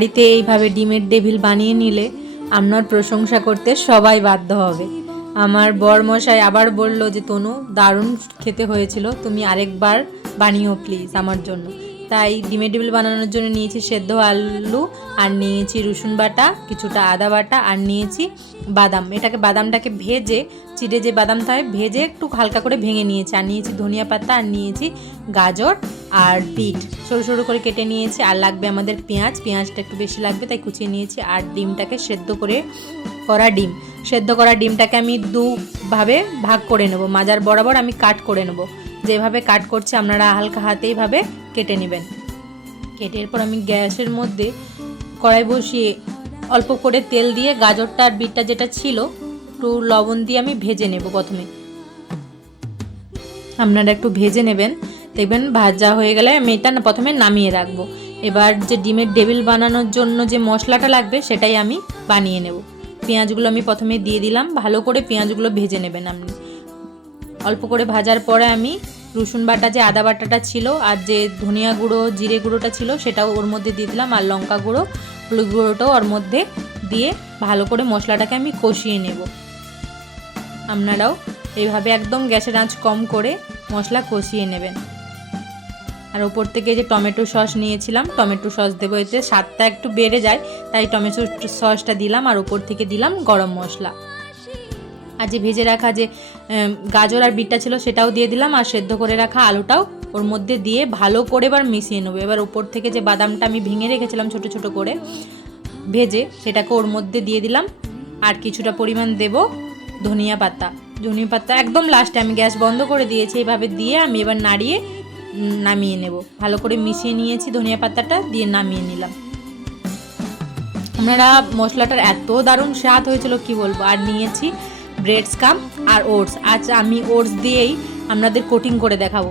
বাড়িতে এইভাবে ডিমের ডেভিল বানিয়ে নিলে আপনার প্রশংসা করতে সবাই বাধ্য হবে। আমার বরমশাই আবার বলল যে তনু দারুণ খেতে হয়েছিল, তুমি আরেকবার বানিও প্লিজ আমার জন্য। তাই ডিমের ডেভিল বানানোর জন্য নিয়েছি সেদ্ধ আলু, আর নিয়েছি রসুন বাটা, কিছুটা আদা বাটা, আর নিয়েছি বাদাম। বাদামটাকে ভেজে, চিড়ে যে বাদাম থাকে ভেজে একটু হালকা করে ভেঙে নিয়েছি। আর নিয়েছি ধনিয়া পাতা, আর নিয়েছি গাজর আর বিট সরু সরু করে কেটে নিয়েছি। আর লাগবে আমাদের পেঁয়াজটা একটু বেশি লাগবে তাই কুচিয়ে নিয়েছি। আর ডিমটাকে সেদ্ধ করা ডিমটাকে আমি দুভাবে ভাগ করে নেব, মাঝার বরাবর আমি কাট করে নেব। যেভাবে কাট করছি আপনারা হালকা হাতে এইভাবে কেটে নেবেন। কেটে এরপর আমি গ্যাসের মধ্যে কড়াই বসিয়ে অল্প করে তেল দিয়ে গাজরটা আর বিটটা যেটা ছিল একটু লবণ দিয়ে আমি ভেজে নেব। প্রথমে আপনারা একটু ভেজে নেবেন, দেখবেন ভাজা হয়ে গেলে আমি এটা প্রথমে নামিয়ে রাখবো। এবার যে ডিমের ডেভিল বানানোর জন্য যে মশলাটা লাগবে সেটাই আমি বানিয়ে নেব। পেঁয়াজগুলো আমি প্রথমে দিয়ে দিলাম, ভালো করে পেঁয়াজগুলো ভেজে নেবেন আপনি। অল্প করে ভাজার পরে আমি রসুন বাটা, যে আদা বাটাটা ছিল, আর যে ধনিয়া গুঁড়ো জিরে গুঁড়োটা ছিল সেটাও ওর মধ্যে দিয়ে দিলাম, আর লঙ্কা গুঁড়ো হলুদ গুঁড়োটাও ওর মধ্যে দিয়ে ভালো করে মশলাটাকে আমি কষিয়ে নেব। আপনারাও এইভাবে একদম গ্যাসের আঁচ কম করে মশলা কষিয়ে নেবেন। আর ওপর থেকে যে টমেটো সস নিয়েছিলাম, টমেটো সস দেবো, এতে স্বাদটা একটু বেড়ে যায় তাই টমেটো সসটা দিলাম। আর ওপর থেকে দিলাম গরম মশলা। আর যে ভেজে রাখা যে গাজর আর বিটটা ছিল সেটাও দিয়ে দিলাম, আর সেদ্ধ করে রাখা আলুটাও ওর মধ্যে দিয়ে ভালো করে এবার মিশিয়ে নেবো। এবার ওপর থেকে যে বাদামটা আমি ভেঙে রেখেছিলাম ছোট ছোট করে ভেজে, সেটাকে ওর মধ্যে দিয়ে দিলাম। আর কিছুটা পরিমাণ দেব ধনিয়া পাতা একদম লাস্টে, আমি গ্যাস বন্ধ করে দিয়েছি। এইভাবে দিয়ে আমি এবার নাড়িয়ে নামিয়ে নেব। ভালো করে মিশিয়ে নিয়েছি, ধনিয়া পাতাটা দিয়ে নামিয়ে নিলাম। আপনারা মশলাটার এত দারুণ স্বাদ হয়েছিল কি বলবো। আর নিয়েছি ব্রেড স্কাম আর ওটস। আজ আমি ওটস দিয়েই আপনাদের কোটিং করে দেখাবো,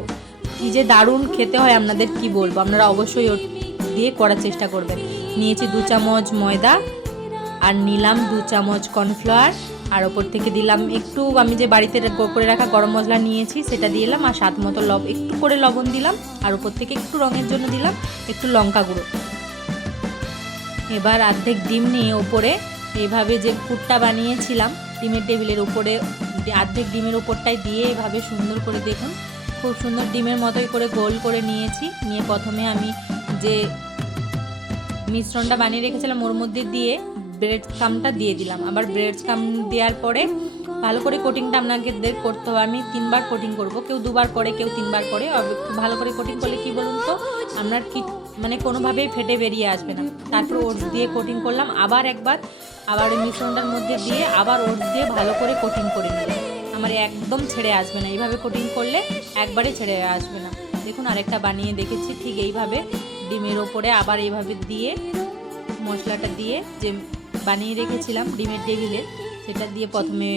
কি যে দারুণ খেতে হয় আপনাদের কি বলবো। আপনারা অবশ্যই ওটস দিয়ে করার চেষ্টা করবেন। নিয়েছি 2 চামচ ময়দা, আর নিলাম 2 চামচ কর্নফ্লাওয়ার, আর ওপর থেকে দিলাম একটু আমি যে বাড়িতে করে রাখা গরম মশলা নিয়েছি সেটা দিলাম, আর স্বাদ মতো একটু করে লবণ দিলাম, আর ওপর থেকে একটু রঙের জন্য দিলাম একটু লঙ্কা গুঁড়ো। এবার অর্ধেক ডিম নিয়ে ওপরে এইভাবে যে পুরটা বানিয়েছিলাম ডিমের টেবিলের উপরে, অর্ধেক ডিমের উপরটাই দিয়ে এভাবে সুন্দর করে, দেখুন খুব সুন্দর ডিমের মতোই করে গোল করে নিয়েছি। নিয়ে প্রথমে আমি যে মিশ্রণটা বানিয়ে রেখেছিলাম ওর মধ্যে দিয়ে ব্রেড স্কামটা দিয়ে দিলাম। আবার ব্রেড স্কাম দেওয়ার পরে ভালো করে কোটিংটা আপনাদের করতে হবে। আমি 3বার কোটিং করব, কেউ 2বার করে, কেউ 3বার করে। একটু ভালো করে কোটিং করলে কি বলুন তো, আপনার কি মানে কোনোভাবেই ফেটে বেরিয়ে আসবে না। তারপর ওটস দিয়ে কোটিং করলাম আবার একবার, আবার ওই মিশ্রণটার মধ্যে দিয়ে আবার ওটস দিয়ে ভালো করে কোটিং করে নিলাম। আমার একদম ছেড়ে আসবে না, এইভাবে কোটিং করলে একবারে ছেড়ে আসবে না। দেখুন আরেকটা বানিয়ে দেখেছি ঠিক এইভাবে, ডিমের ওপরে আবার এইভাবে দিয়ে মশলাটা দিয়ে যে বানিয়ে রেখেছিলাম ডিমের টেবিলে সেটা দিয়ে প্রথমে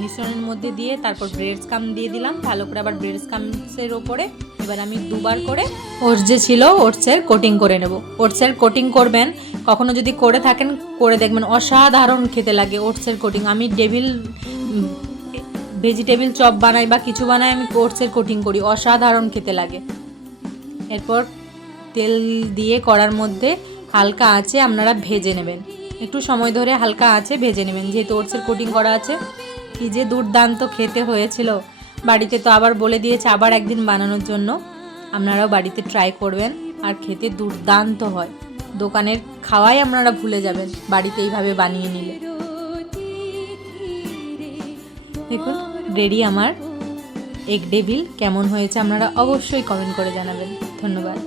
মিশ্রণের মধ্যে দিয়ে তারপর ব্রেড স্কাম দিয়ে দিলাম ভালো করে। আবার ব্রেড স্কামসের ওপরে এবার আমি 2বার করে ওটস যে ছিল ওটসের কোটিং করে নেব। ওটসের কোটিং করবেন, কখনো যদি করে থাকেন করে দেখবেন, অসাধারণ খেতে লাগে ওটসের কোটিং। আমি ভেজিটেবিল চপ বানাই বা কিছু বানাই, আমি ওটসের কোটিং করি, অসাধারণ খেতে লাগে। এরপর তেল দিয়ে কড়ার মধ্যে হালকা আঁচে আপনারা ভেজে নেবেন, একটু সময় ধরে হালকা আঁচে ভেজে নেবেন, যেহেতু ওটসের কোটিং করা আছে। কি যে দুর্দান্ত খেতে হয়েছিল, বাড়িতে তো আবার বলে দিয়েছে আবার একদিন বানানোর জন্য। আপনারাও বাড়িতে ট্রাই করবেন, আর খেতে দুর্দান্ত হয়। দোকানের খাওয়াই আপনারা ভুলে যাবেন বাড়িতে এইভাবে বানিয়ে নিলে। দেখুন রেডি আমার এগ ডেভিল। কেমন হয়েছে আপনারা অবশ্যই কমেন্ট করে জানাবেন। ধন্যবাদ।